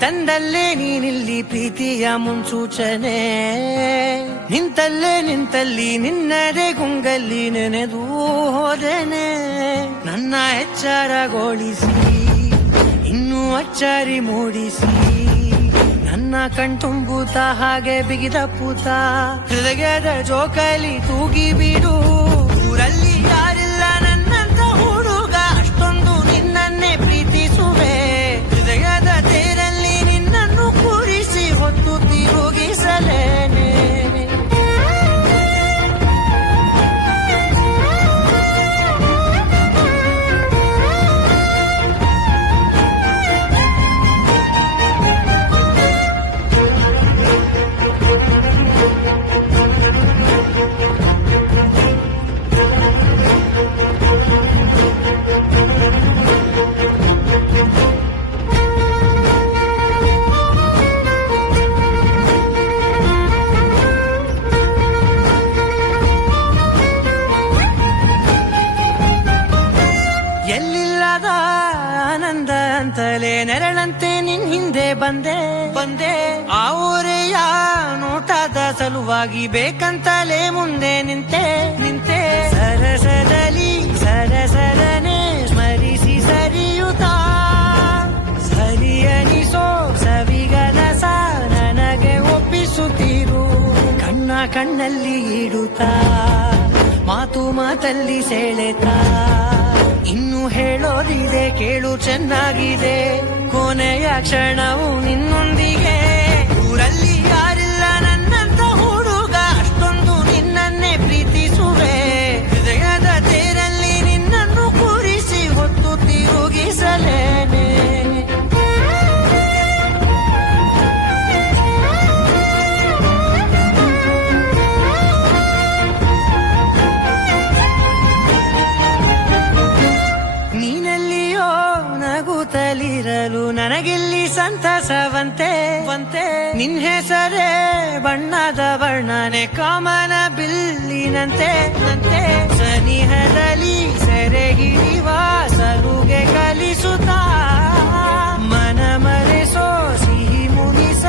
ತಂದಲ್ಲೇ ನೀನಿಲ್ಲಿ ಪ್ರೀತಿಯ ಮುನ್ಸೂಚನೆ, ನಿಂತಲ್ಲಿ ನಿನ್ನದೇ ಗುಂಗಲ್ಲಿ ನೆನೆದು ಹೋದೆನೆ. ನನ್ನ ಎಚ್ಚರಗೊಳಿಸಿ ಇನ್ನೂ ಅಚ್ಚರಿ ಮೂಡಿಸಿ, ನನ್ನ ಕಣ್ತುಂಬುತ್ತ ಹಾಗೆ ಬಿಗಿದ ಪೂತ ಹೃದಯದ ಜೋಕಾಲಿ ತೂಗಿ ಬಿಡು. ಊರಲ್ಲಿ ಯಾರಿಲ್ಲ ನನ್ನಂತ ಹುಡುಗ, ಅಷ್ಟೊಂದು ನಿನ್ನನ್ನೇ ಪ್ರೀತಿಸುವೆ. ಹೃದಯದ ತೇರಲ್ಲಿ ನಿನ್ನನ್ನು ಕೂರಿಸಿ ಹೊತ್ತು ತಿರುಗಿಸಲೇನೆ. ಎಲ್ಲಿಲ್ಲದ ಆನಂದ ಅಂತಲೇ ನೆರಳಂತೆ ನಿನ್ ಹಿಂದೆ ಬಂದೆ. ಆ ಊರೆಯ ನೋಟದ ಸಲುವಾಗಿ ಬೇಕಂತಲೇ ಮುಂದೆ ನಿಂತೆ. ಸರಸರನೆ ಸ್ಮರಿಸಿ ಸರಿಯುತ್ತಾ, ಸರಿಯನಿಸೋ ಸವಿಗನಸ ನನಗೆ ಒಪ್ಪಿಸುತ್ತೀರು. ಕಣ್ಣಲ್ಲಿ ಇಡುತ್ತಾ, ಮಾತಲ್ಲಿ ಸೆಳೆತಾ, ಇನ್ನು ಹೇಳೋದಿದೆ ಕೇಳು ಚೆನ್ನಾಗಿದೆ. ಕೊನೆಯ ಕ್ಷಣವು ನಿನ್ನೊಂದಿಗೆ. ಊರಲ್ಲಿ ಯಾರಿಲ್ಲ ನನ್ನಂತ ಹುಡುಗ, ಅಷ್ಟೊಂದು ನಿನ್ನನ್ನೇ ಪ್ರೀತಿಸುವೆ. ಹೃದಯದ ತೇರಲ್ಲಿ ನಿನ್ನನ್ನು ಕೂರಿಸಿ ಹೊತ್ತು ತಿರುಗಿಸಲೇನೆ. ನೀನೆಲ್ಲಿಯೋ ನಗುತ್ತಲಿರಲು ನನಗಿಲ್ಲಿ ಸಂತಸವಂತೆ. ನಿನ್ ಹೆಸರೇ ಬಣ್ಣದ ವರ್ಣನೆ ಕಾಮನ ಬಿಲ್ಲಿನಂತೆ. ಸನಿಹದಲ್ಲಿ ಸೆರೆ ಹಿಡಿಯುವ ಸಲುಗೆ ಕಲಿಸುತ್ತಾ, ಮನ ಮರೆಸೋ ಸಿಹಿ ಮುನಿಸ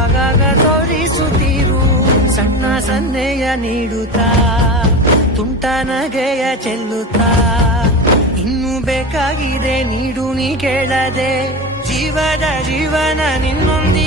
ಆಗಾಗ ತೋರಿಸುತ್ತೀರು. ಸಣ್ಣ ಸನ್ನೆಯ ನೀಡುತ್ತಾ, ತುಂಟ ನಗೆಯ ಚೆಲ್ಲುತ್ತಾ, ಇನ್ನು ಬೇಕಾಗಿದೆ ನೀಡು ನೀ ಕೇಳದೆ. ಜೀವನ ನಿನ್ನೊಂದಿಗೆ